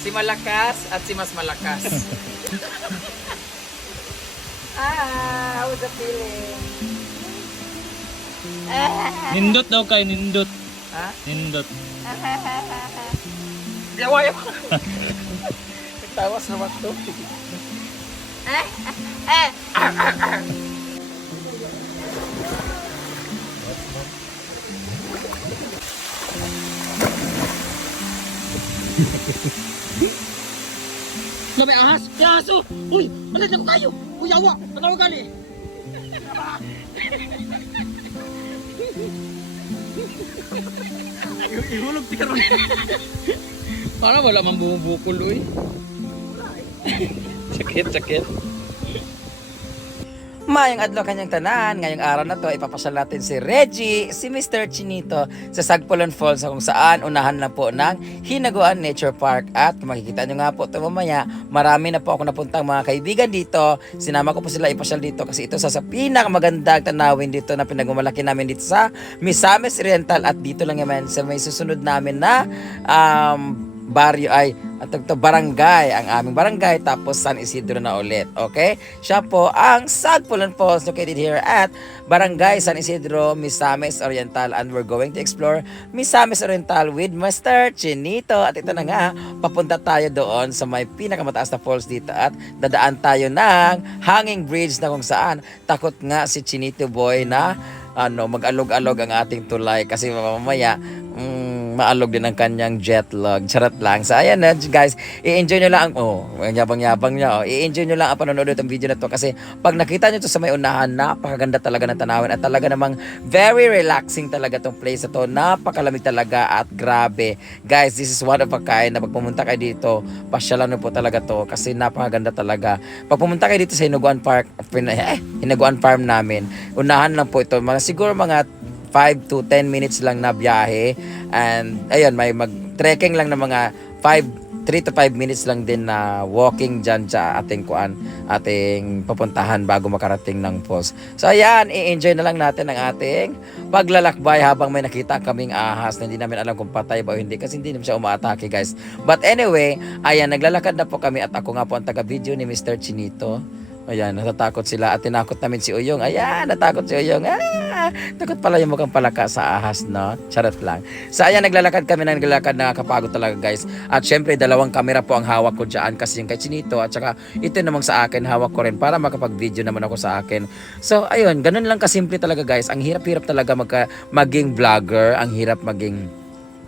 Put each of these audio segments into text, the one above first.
Si Malakas at si Mas Malakas. ah, how's the feeling? Nindot daw kay nindot. Ha? Nindot. Yawa yawa. Nagtawas naman to. Labi ahas! Ya aso! Uy! Malit ko kayo! Uy awa! Ano gali? Ihulog tiro. Para wala man bumubukol uy. sakit, sakit. Mayang adlaw kanyang tanan, ngayong araw na to, ipapasyal natin si Reggie, si Mr. Chinito sa Sagpulon Falls kung saan unahan na po ng Hinaguan Nature Park at makikita nyo nga po ito mamaya, marami na po ako napuntang mga kaibigan dito. Sinama ko po sila ipasyal dito kasi ito sa, sa pinakamagandang tanawin dito na pinagmamalaki namin dito sa Misamis Oriental at dito lang naman sa may susunod namin na um, baryo ay at barangay ang aming barangay tapos San Isidro na ulit okay? Siya po ang Sagpulan Falls located here at barangay San Isidro Misamis Oriental and we're going to explore Misamis Oriental with Master Chinito. At ito na nga papunta tayo doon sa may pinakamataas na falls dito at dadaan tayo ng hanging bridge na kung saan takot nga si Chinito boy na ano mag-alog-alog ang ating tulay kasi mamaya mm, maalog din ang kanyang jet lag. Charot lang. So, ayan na, guys. I-enjoy nyo lang. Oh, ang yabang-yabang niya. Oh. I-enjoy nyo lang ang panonood itong video na to kasi pag nakita nyo to sa may unahan, napakaganda talaga ng tanawin at talaga namang very relaxing talaga tong place na to. Napakalamig talaga at grabe. Guys, this is one of a kind na pag pumunta kayo dito, pasyalan po talaga to kasi napakaganda talaga. Pag pumunta kayo dito sa Hinaguan Park, eh, Hinaguan Farm namin, unahan lang po ito. Mga, siguro mga 5 to 10 minutes lang na biyahe. And ayun, may mag-trekking lang ng mga 5 3 to 5 minutes lang din na walking dyan sa ating kuan, ating papuntahan bago makarating ng falls. So ayan, i-enjoy na lang natin ang ating paglalakbay habang may nakita kaming ahas na hindi namin alam kung patay ba o hindi kasi hindi naman siya umaatake guys. But anyway, ayan, naglalakad na po kami at ako nga po ang taga-video ni Mr. Chinito. Ayan, natatakot sila at tinakot namin si Uyong. Ayan, natakot si Uyong. Ah, takot pala yung mukhang palaka sa ahas, no? Charot lang. So, ayan, naglalakad kami na naglalakad. Nakakapagod talaga, guys. At syempre, dalawang kamera po ang hawak ko dyan kasi yung kay Chinito at saka ito namang sa akin, hawak ko rin para makapag-video naman ako sa akin. So, ayun, ganun lang kasimple talaga, guys. Ang hirap-hirap talaga magka, maging vlogger. Ang hirap maging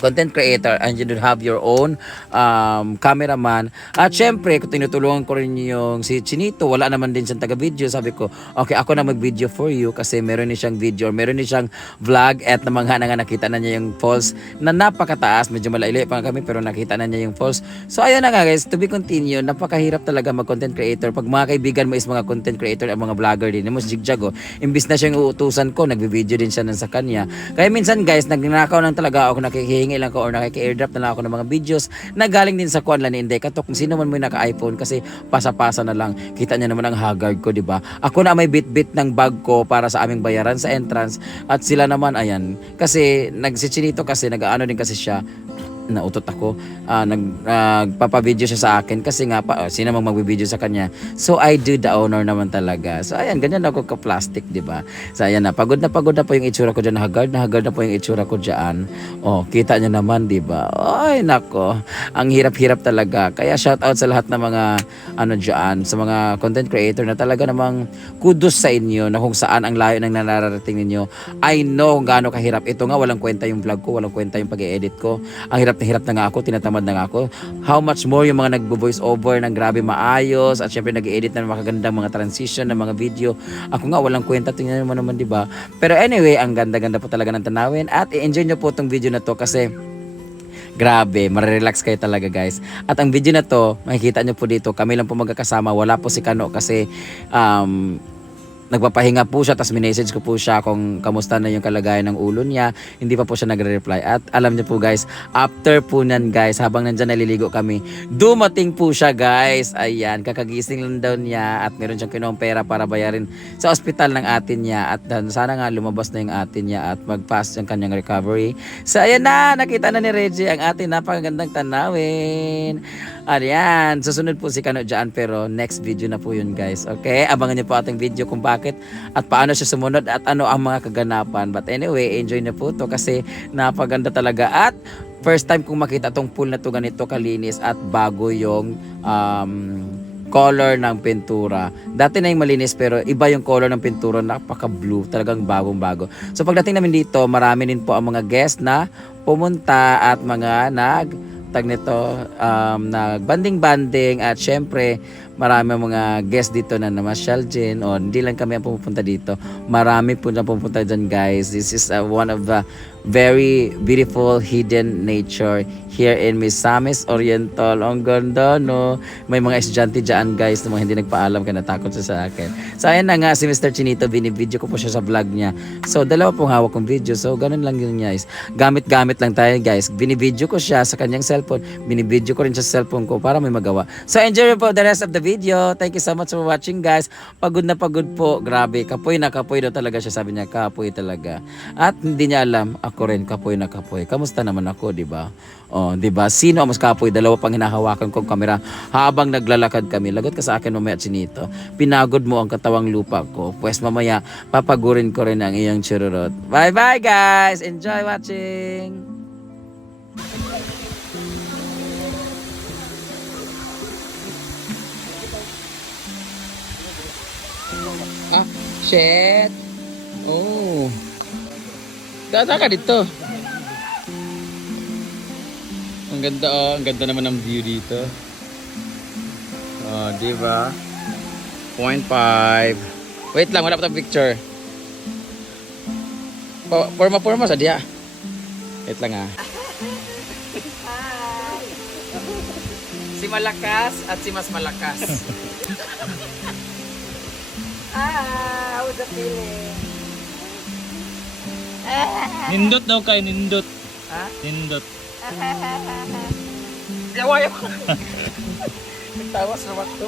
content creator and you don't have your own um, cameraman. At syempre, kung tinutulungan ko rin yung si Chinito, wala naman din siyang taga-video. Sabi ko, okay, ako na mag-video for you kasi meron ni siyang video, meron ni siyang vlog at namangha na nga nakita na niya yung falls na napakataas. Medyo malayo pa kami pero nakita na niya yung falls. So ayun na nga guys, to be continued, napakahirap talaga mag-content creator. Pag mga kaibigan mo is mga content creator at mga vlogger din, mo si Jigjag oh, imbis na siyang uutusan ko, nagbi-video din siya ng sa kanya. Kaya minsan guys, nagnanakaw lang talaga ako, nakikihingi lang ko or nakiki-airdrop na lang ako ng mga videos na galing din sa kuan lang ni Inday. Kato kung sino man mo naka-iPhone kasi pasa-pasa na lang. Kita niya naman ang haggard ko, di ba? Ako na may bit-bit ng bag ko para sa aming bayaran sa entrance at sila naman ayan. Kasi nagsichinito kasi nag-ano din kasi siya nautot ako. Ah, nag nagpapa-video siya sa akin kasi nga pa, oh, sino mang magbi-video sa kanya. So I do the honor naman talaga. So ayan ganyan ako ka plastic di ba? So ayan na pagod na pagod na po yung itsura ko diyan hagard na hagard na po yung itsura ko diyan oh kita niyo naman di ba? Ay nako ang hirap-hirap talaga. Kaya shout out sa lahat ng mga ano diyan sa mga content creator na talaga namang kudos sa inyo na kung saan ang layo ng nararating ninyo. I know kung gaano kahirap. Ito nga walang kwenta yung vlog ko walang kwenta yung pag-edit ko. Ang hirap na hirap na nga ako, tinatamad na nga ako. How much more yung mga nagbo-voice over ng grabe maayos at syempre nag-edit ng makagandang mga transition ng mga video. Ako nga walang kwenta, tingnan mo naman 'di ba? Pero anyway, ang ganda-ganda po talaga ng tanawin at i-enjoy nyo po tong video na to kasi Grabe, marirelax kayo talaga guys. At ang video na to, makikita nyo po dito, kami lang po magkakasama. Wala po si Kano kasi um, nagpapahinga po siya tapos minessage ko po siya kung kamusta na yung kalagayan ng ulo niya. Hindi pa po siya nagre-reply. At alam niyo po guys after po nan guys habang nandyan naliligo kami dumating po siya guys. Ayan kakagising lang daw niya at meron siyang kinuha pera para bayarin sa ospital ng atin niya. At sana nga lumabas na yung atin niya at mag-pass yung kanyang recovery. So ayan na nakita na ni Reggie ang ating napakagandang tanawin Ayan, susunod po si Kano dyan pero next video na po yun guys. Okay, abangan niyo po ating video kung bakit at paano siya sumunod at ano ang mga kaganapan. But anyway, enjoy na po to kasi napaganda talaga at first time kong makita tong pool na to ganito kalinis at bago yung um, color ng pintura. Dati na yung malinis pero iba yung color ng pintura, napaka-blue, talagang bagong-bago. So pagdating namin dito, marami din po ang mga guest na pumunta at mga nag tag nito um, nagbanding-banding at syempre marami mga guest dito na namasyal din. O hindi lang kami ang pumupunta dito. Marami po na pupunta dyan guys. This is uh, one of the very beautiful hidden nature here in Misamis Oriental. Ang ganda no? May mga estudyante dyan guys na mga hindi nagpaalam kaya natakot siya sa akin. So ayan na nga si Mr. Chinito. Binibideo ko po siya sa vlog niya. So dalawa pong hawak kong video. So ganun lang yun guys. Gamit-gamit lang tayo guys. Binibideo ko siya sa kanyang cellphone. Binibideo ko rin siya sa cellphone ko para may magawa. So enjoy po the rest of the video. Thank you so much for watching guys. Pagod na pagod po. Grabe kapoy na kapoy daw talaga siya. Sabi niya kapoy talaga. At hindi niya alam ako rin kapoy na kapoy kamusta naman ako di ba Oh, 'di ba? Sino mas kapoy? Dalawa pang hinahawakan kong kamera habang naglalakad kami. Lagot ka sa akin mamaya chinito. Pinagod mo ang katawang lupa ko. Pues mamaya papagurin ko rin ang iyong chururot. Bye-bye guys. Enjoy watching. Ah, shit. Dada ka dito. Ang ganda oh, ang ganda naman ng view dito. Oh, di ba? 0.5. Wait lang, wala pa tayong picture. Forma sa dia. Wait lang ah. Si Malakas at si Mas Malakas. ah, how's the feeling? Nindot daw kay nindot. Ha? Nindot. Yawa yawa. Nagtawa sa wakto.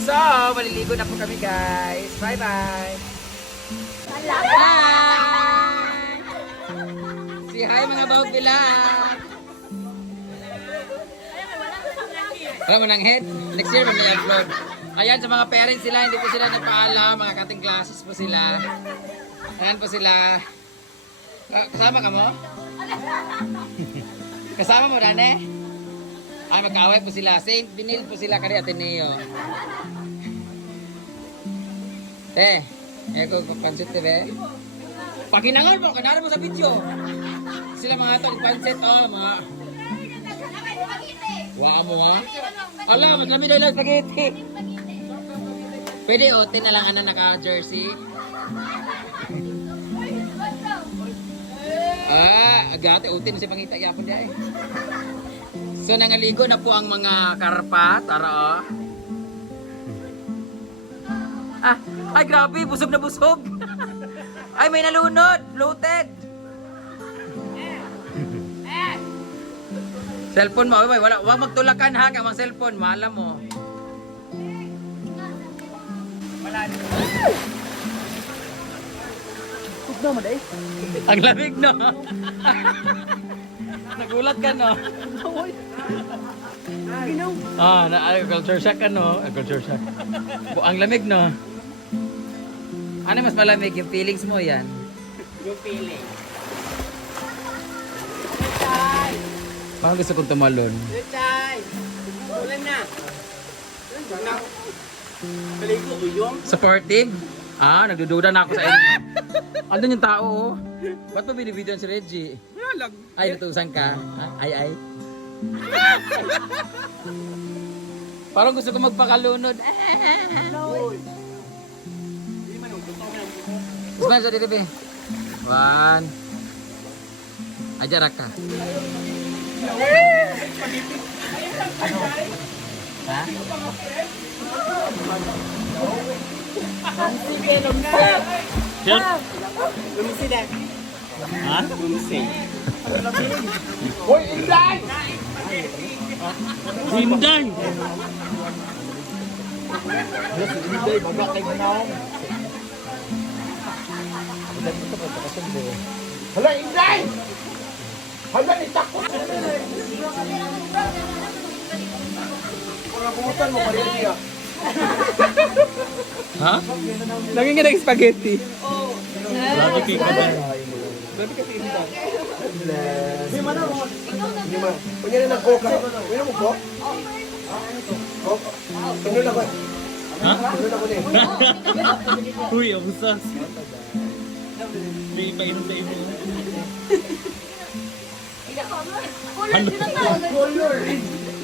So, maliligo na po kami guys. Bye-bye. Say hi mga bawag nila. Wala mo ng head. Next year may upload. Ayan sa mga parents sila, hindi po sila nagpaalam. Mga cutting classes po sila. Ayan po sila. Ah, kasama ka mo? kasama mo, Dane? Ay, magkaaway po sila. Saint Binil po sila kari Ateneo. Eh, eh ko pansit be. Pakinangon mo, kanara mo sa video. Sila mga to, pansit oh, mga Wa mo ha. Ala, magkami na lang spaghetti. Pwede ote na lang ana naka-jersey. Ah, agate ote na si pangita yapon dia eh. So nangaligo na po ang mga karpa, tara oh. Ah, ay grabe, busog na busog. ay may nalunod, floated. Cellphone mo, wala, wag magtulakan ha, kamang cellphone, malam mo. Ang lamig no. Nagulat ka no. Ah, na ay, culture shock ka no. Ay, culture shock. Ang lamig no. Ano mas malamig yung feelings mo yan? Yung feeling. Parang gusto kong tumalon. Chay! Ulan na. Paligo ko yung. Supportive? Ah, nagdududa na ako sa inyo. Andun yung tao oh. Ba't mo binibidyoan si Reggie? Wala lang. Ay, natusan ka? Ha? Ay, ay. Parang gusto ko magpakalunod. Smile sa diribe. One. Ajarak ka. Ha? Yan. Lumisi na. Ha? Lumisi. Hoy, Inday! Inday! Inday, baga kay Manong. Hala, ni Tako. Ha? Lagi ka ng spaghetti. Grabe kay ka dyan. Kunya na nag-coke. Kunya mo coke? Coke? Kunya na ko. Ha? Kunya na ko ni. Uy, abusas. May ipainom sa inyo.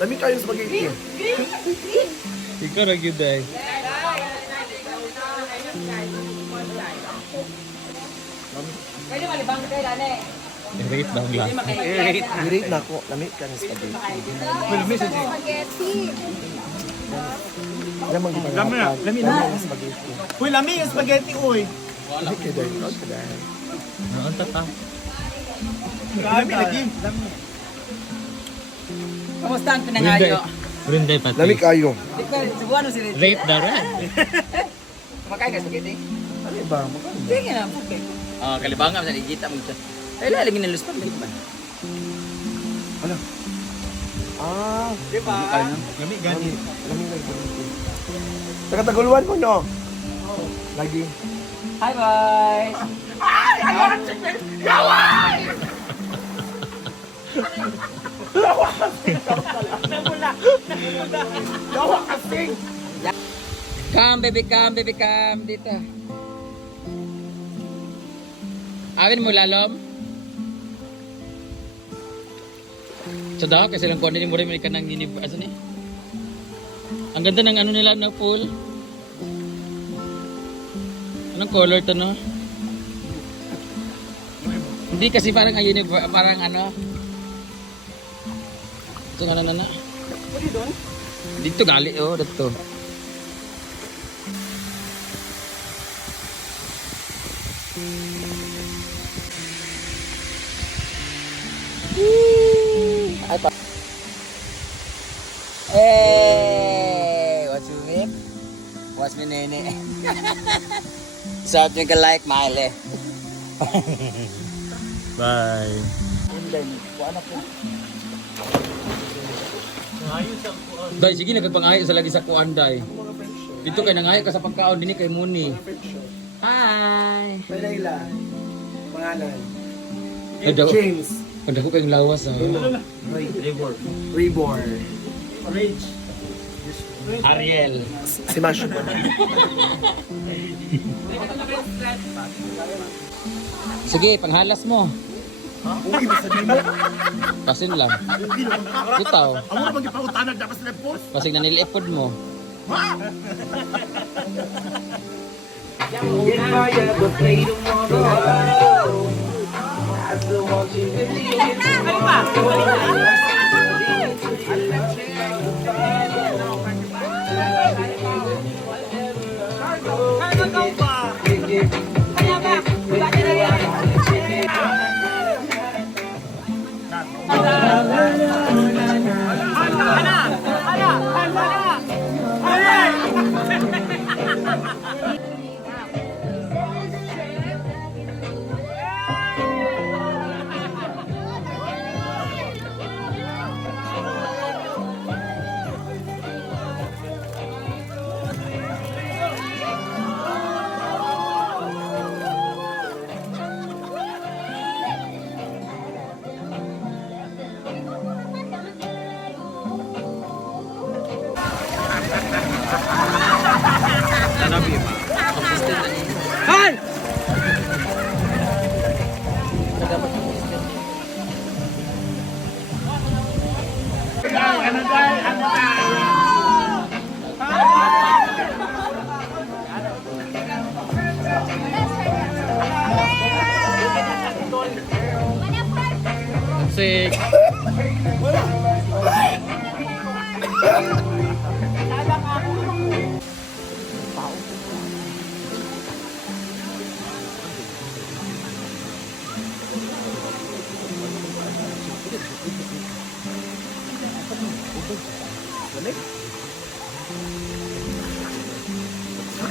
Dami kayo spaghetti. Ikaw na yun dahil. I-rate daw ang lasa. I-rate na ako. Dami ka ng spaghetti. Lamang kita Lami na, lami na. spaghetti. Uy, lami yung spaghetti, uy. Dami kayo dahil. Proud ka dahil. Noon tata. Lami lagi. Kamusta ang pinangayo? Rinday pati. Dami kayo. Di. Rate daw rin. Kumakain ka spaghetti? Ano ba? Magkano? Sige na, okay. Ah, kalibangan sa digita mo dyan. Ay, lalagyan ng luspag, di ba? Ano? Ah, Lami, gani. Lami spaghetti. Tagataguluan mo, no? Lagi. Hi, boys! Come, baby, come, baby, come. Dito. Awin mo, lalom. Sada, kasi lang kuha mo rin ka ng ninib... Asa ni? Ang ganda ng ano nila na pool. Anong color to, no? Hindi kasi parang ang unib... Parang ano... Ito nga na na. Dito gali, oh, dito. Ay pa. Hey, what's your name? What's my nene? Something like Miley. Bye. Day, sige nagpangayo sa lagi sa kuan day. Dito kay nangayo ka sa pagkaon dinhi kay Muni. Hi. May Layla. Pangalan. James. ang dako kayong lawas ah. Reborn. Ariel. Si Mash. Sige, panghalas mo. Uy, masabi mo. Pasin lang. Bitaw. Amo na dapat sa post. Pasig na nilipod mo. Sick.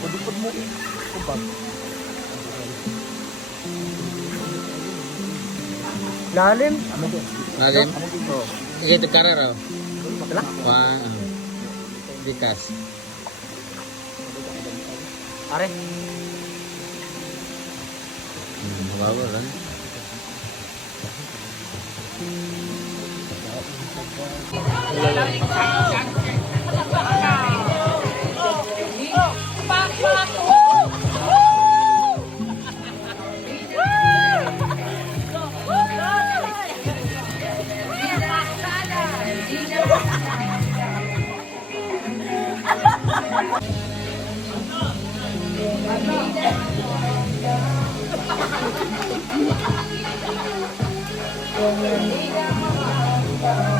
Padupad mo eh. Kubag. Lalim. Natin? Sige, ito karar oh. Wah. Dikas. Are. Hmm, lang. Eh!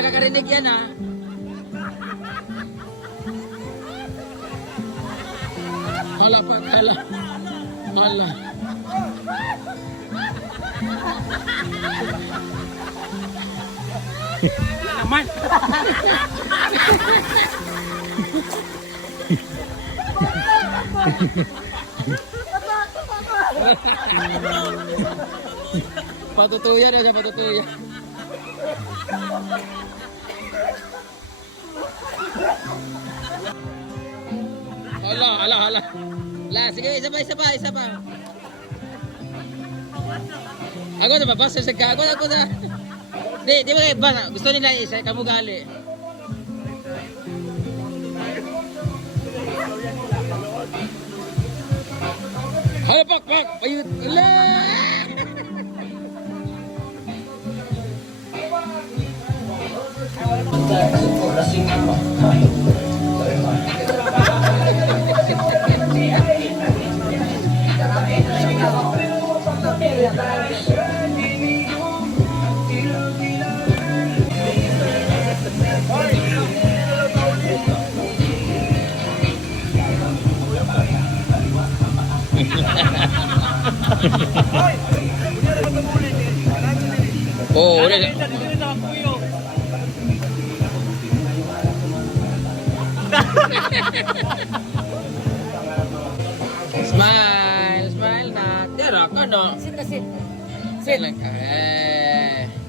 Nakakarinig yan ha? Hala pa, hala. Hala. Patutuyan na siya, patutuyan. Hala, hala, hala. La, sige, isa pa, isa pa, isa pa. Ako na babasa sa ka. Ako na, ako na. Di, di ba ba? Gusto nila isa, kamu gali. Hala, pak, pak. Ayun, ala. Oo, ulit. Smile, smile na. Tira ka no. Sit na sit. Sit lang ka. Eh.